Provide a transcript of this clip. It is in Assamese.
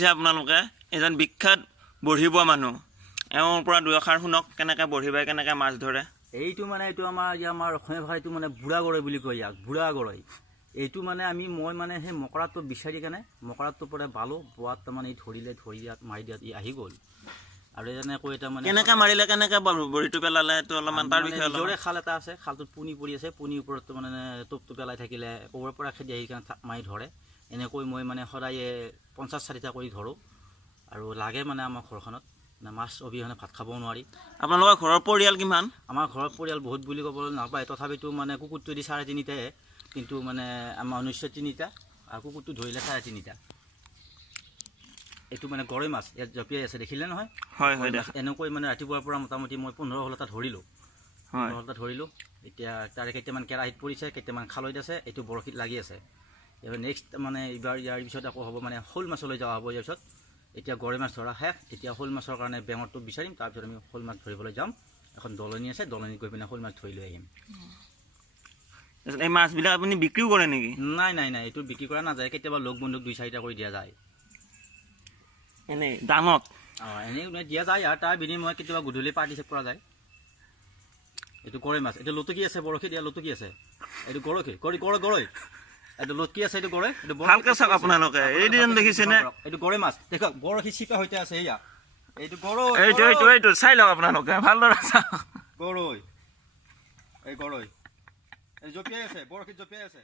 দেখিছে আপোনালোকে এজন বিখ্যাত বঢ়িবোৱা মানুহ এওঁৰ পৰা দুই এষাৰ শুনক কেনেকৈ বঢ়িবাই কেনেকৈ মাছ ধৰে এইটো মানে এইটো আমাৰ অসমীয়া ভাষাত এইটো মানে বুঢ়া গৰৈ বুলি কয় ইয়াক বুঢ়া গৰৈ এইটো মানে মই মানে সেই মকৰাটো বিচাৰি কেনে মকৰাটোৰ পৰা বালো বোৱাত তাৰমানে ধৰিলে ধৰি ইয়াত মাৰি দিয়াত ই আহি গ'ল আৰু এনেকৈ এটা মানে কেনেকৈ মাৰিলে কেনেকৈ বঢ়িটো পেলালে এইটো অলপমান তাৰ বিষয়ে নিজৰে খাল এটা আছে খালটোত পুনি পৰি আছে পুনিৰ ওপৰত মানে টোপটো পেলাই থাকিলে ক'ৰবাৰ পৰা খেদি আহি কেনে মাৰি ধৰে এনেকৈ মই মানে সদায় 50-60টা কৰি ধৰোঁ আৰু লাগে মানে আমাৰ ঘৰখনত মাছ অবিহনে ভাত খাবও নোৱাৰি আপোনালোকৰ ঘৰৰ পৰিয়াল কিমান আমাৰ ঘৰৰ পৰিয়াল বহুত বুলি ক'বলৈ নাপায় তথাপিতো মানে কুকুৰটো দি 3.5টাহে কিন্তু মানে আমাৰ 1903টা আৰু কুকুৰটো ধৰিলে 3.5টা এইটো মানে গৰৈ মাছ ইয়াত জঁপিয়াই আছে দেখিলে নহয় হয় হয় এনেকৈ মানে ৰাতিপুৱাৰ পৰা মোটামুটি মই 15-16টা ধৰিলোঁ 15টা ধৰিলোঁ এতিয়া তাৰে কেইটামান কেৰাহীত পৰিছে কেইটামান খালৈত আছে এইটো বৰশীত লাগি আছে এবাৰ নেক্সট মানে এইবাৰ ইয়াৰ পিছত আকৌ হ'ব মানে শ'ল মাছলৈ যোৱা হ'ব ইয়াৰ পিছত এতিয়া গৰৈ মাছ ধৰা শেষ এতিয়া শ'ল মাছৰ কাৰণে বেঙৰটো বিচাৰিম তাৰপিছত আমি শ'ল মাছ ধৰিবলৈ যাম এখন দলনি আছে দলনিত গৈ পিনে শ'ল মাছ ধৰি লৈ আহিম এই মাছবিলাক আপুনি বিক্ৰীও কৰে নেকি নাই এইটো বিক্ৰী কৰা নাযায় কেতিয়াবা লগ বন্ধুক 2-4টা কৰি দিয়া যায় এনেই দামত এনেই দিয়া যায় আৰু তাৰ বিনিময়ত কেতিয়াবা গধূলি পাৰ্টিচিপেট কৰা যায় এইটো গৰৈ মাছ এইটো লটকি আছে বৰশী দিয়া লটকি আছে এইটো গৰৈ এইটো লটকি আছে এইটো গৰৈ এইটো ভালকৈ চাওক আপোনালোকে এইদিন দেখিছেনে এইটো গৰৈ মাছ দেখক বৰশী চিপা হৈতে আছে এয়া এইটো গৰৈ এইটো চাই লওক আপোনালোকে ভালদৰে চাওক গৰৈ এই গৰৈ এই জঁপিয়াই আছে বৰশীত জঁপিয়াই আছে